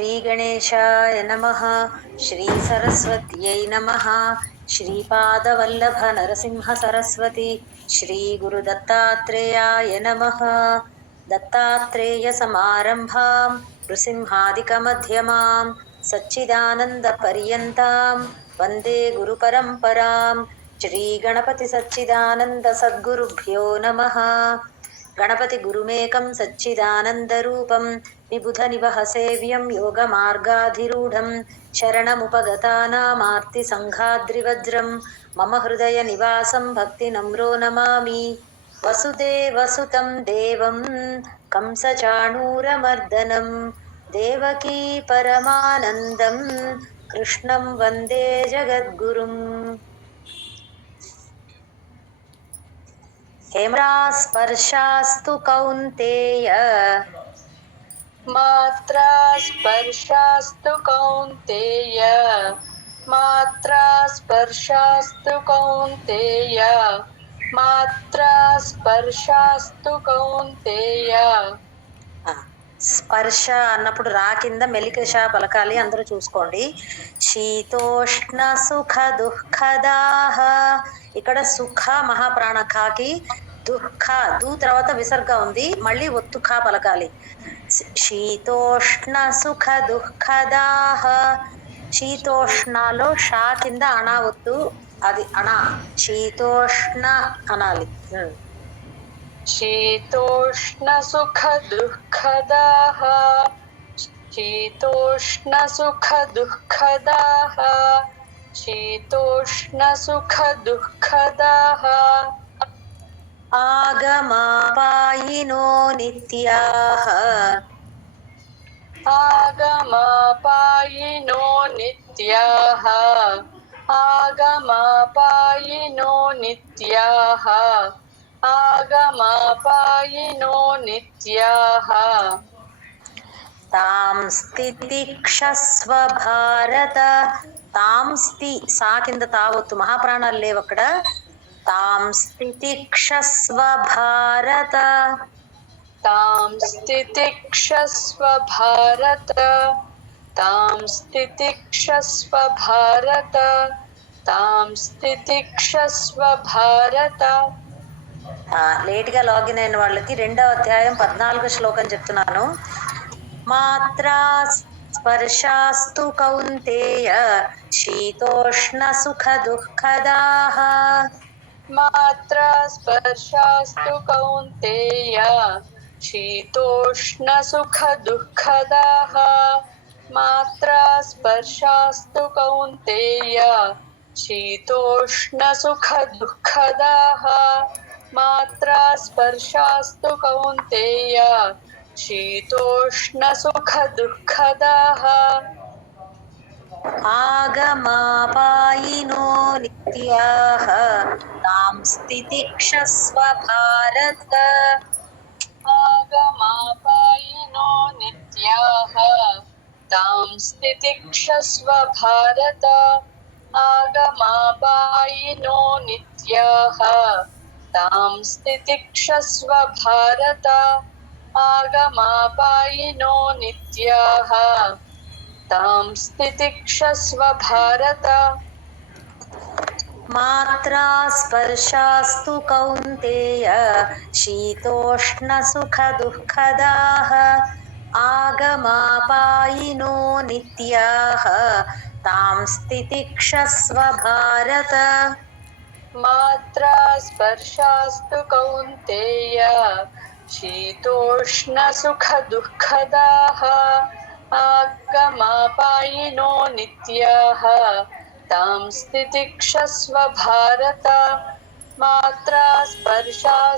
श्रीगणेशाय नमः। श्रीसरस्वत्यै नमः। श्रीपादवल्लभनरसिंहसरस्वती श्रीगुरुदत्तात्रेयाय नमः। दत्तात्रेयसमारम्भां नृसिंहादिकमध्यमां सच्चिदानन्दपर्यन्तां वन्दे गुरुपरम्परां। श्रीगणपतिसच्चिदानन्दसद्गुरुभ्यो नमः। गणपति गुरुमेकं सच्चिदानन्दरूपं विबुधनिवहसेव्यं योगमार्गाधिरूढं शरणमुपगतानामार्तिसङ्घाद्रिवज्रं मम हृदयनिवासं भक्तिनम्रो नमामि। वसुदेवसुतं देवं कंसचाणूरमर्दनं देवकी परमानन्दं कृष्णं वन्दे जगद्गुरुम्। हेम्रास्पर्शास्तु कौन्तेय मात्रा स्पर्शास्तु कौन्तेय मात्रा स्पर्शास्तु कौन्तेय मात्रा स्पर्शास्तु कौन्तेय। స్పర్శ అన్నప్పుడు రా కింద మెలికష పలకాలి, అందరూ చూసుకోండి. శీతోష్ణ సుఖ దుఃఖదాహ, ఇక్కడ సుఖ మహాప్రాణఖాకి, దుఃఖ దు తర్వాత విసర్గ ఉంది, మళ్ళీ ఒత్తు ఖా పలకాలి. శీతోష్ణ సుఖ దుఃఖదాహ, శీతోష్ణలో షా కింద అణా ఒత్తు, అది అణా, శీతోష్ణ అనాలి. शीतोष्णसुखदुःखदाः शीतोष्णसुखदुःखदाः शीतोष्णसुखदुःखदाः। आगमापायिनो नित्याः आगमापायिनो नित्याः आगमापायिनो नित्याः आगमापायिनो नित्याः। तां స్థితిక్షస్వ భారత, తాం స్థి సా కింద తావొత్తు, మహాప్రాణాలు లేవు అక్కడ. తాం స్థితిక్షస్వ భారత, तां स्थितिक्षस्व भारत तां स्थितिक्षस्व भारत तां स्थितिक्षस्व भारत। లేట్గా లాగిన్ అయిన వాళ్ళకి 2వ అధ్యాయం 14వ శ్లోకం చెప్తున్నాను. మాత్రా స్పర్శాస్తు కౌంతేయ శీతోష్ణ సుఖ దుఃఖదాః. मात्रा स्पर्शास्तु कौन्तेय शीतोष्णसुखदुःखदाः मात्रा स्पर्शास्तु कौन्तेय शीतोष्णसुखदुःखदाः मात्रा स्पर्शास्तु कौन्तेय शीतोष्णसुखदुःखदाः। आगमापायिनो नित्याः तां स्थितिक्षस्व भारत. आगमापायिनो नित्याः तां स्थितिक्षस्व भारत आगमापायिनो नित्याः तां स्थितिक्षस्व भारत आगमापायिनो नित्याः तां स्थितिक्षस्व भारत। मात्रा स्पर्शास्तु कौन्तेय शीतोष्ण सुख दुःखदाः आगमापायिनो नित्याः तां स्थितिक्षस्व भारत. मात्रा स्पर्शास्तु कौन्तेय शीतोष्णसुखदुःखदाः आगमापायिनो नित्याः तां स्थितिक्षस्व भारत मात्रा स्पर्शा